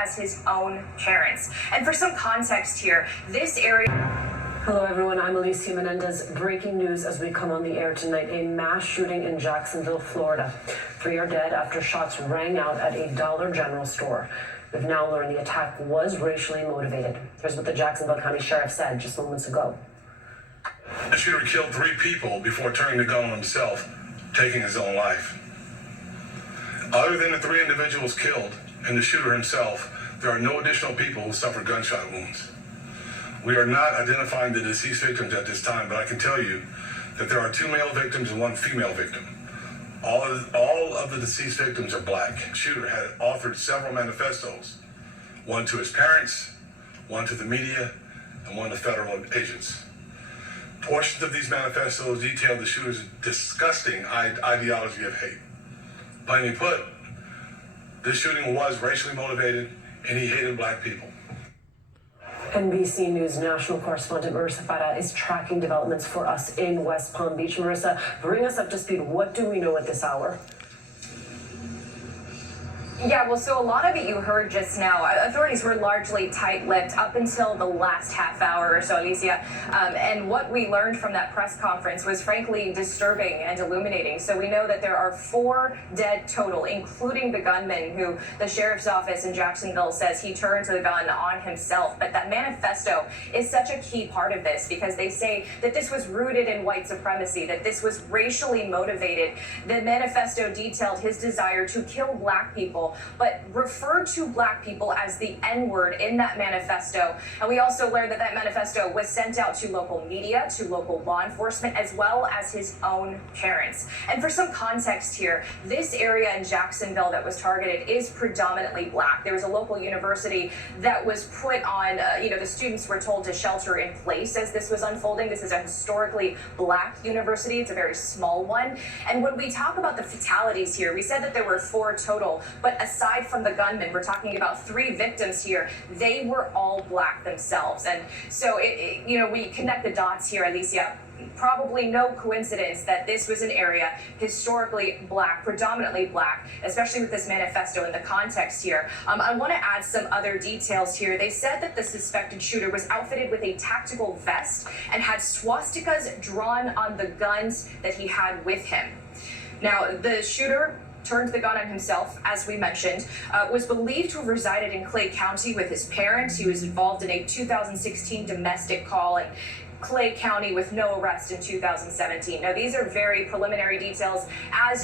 as his own parents. And for some context here, this area... Hello everyone, I'm Alicia Menendez. Breaking news as we come on the air tonight. A mass shooting in Jacksonville, Florida. 3 are dead after shots rang out at a Dollar General store. We've now learned the attack was racially motivated. Here's what the Jacksonville County Sheriff said just moments ago. The shooter killed 3 people before turning the gun on himself, taking his own life. Other than the 3 individuals killed and the shooter himself, there are no additional people who suffered gunshot wounds. We are not identifying the deceased victims at this time, but I can tell you that there are 2 male victims and 1 female victim. All of the deceased victims are black. The shooter had authored several manifestos, one to his parents, one to the media, and one to federal agents. Portions of these manifestos detailed the shooter's disgusting ideology of hate. Plainly put, this shooting was racially motivated, and he hated black people. NBC News national correspondent Marissa Farah is tracking developments for us in West Palm Beach. Marissa, bring us up to speed. What do we know at this hour? Yeah, well, so a lot of it you heard just now. Authorities were largely tight-lipped up until the last half hour or so, Alicia. And what we learned from that press conference was frankly disturbing and illuminating. So we know that there are 4 dead total, including the gunman who the sheriff's office in Jacksonville says he turned the gun on himself. But that manifesto is such a key part of this because they say that this was rooted in white supremacy, that this was racially motivated. The manifesto detailed his desire to kill black people, but referred to black people as the N-word in that manifesto. And we also learned that that manifesto was sent out to local media, to local law enforcement, as well as his own parents. And for some context here, this area in Jacksonville that was targeted is predominantly black. There was a local university that was put on, the students were told to shelter in place as this was unfolding. This is a historically black university. It's a very small one. And when we talk about the fatalities here, we said that there were 4 total, but aside from the gunman, we're talking about 3 victims here. They were all black themselves. And so, we connect the dots here, Alicia. Probably no coincidence that this was an area historically black, predominantly black, especially with this manifesto in the context here. I want to add some other details here. They said that the suspected shooter was outfitted with a tactical vest and had swastikas drawn on the guns that he had with him. Now, the shooter turned the gun on himself, as we mentioned, was believed to have resided in Clay County with his parents. He was involved in a 2016 domestic call in Clay County with no arrest in 2017. Now, these are very preliminary details. As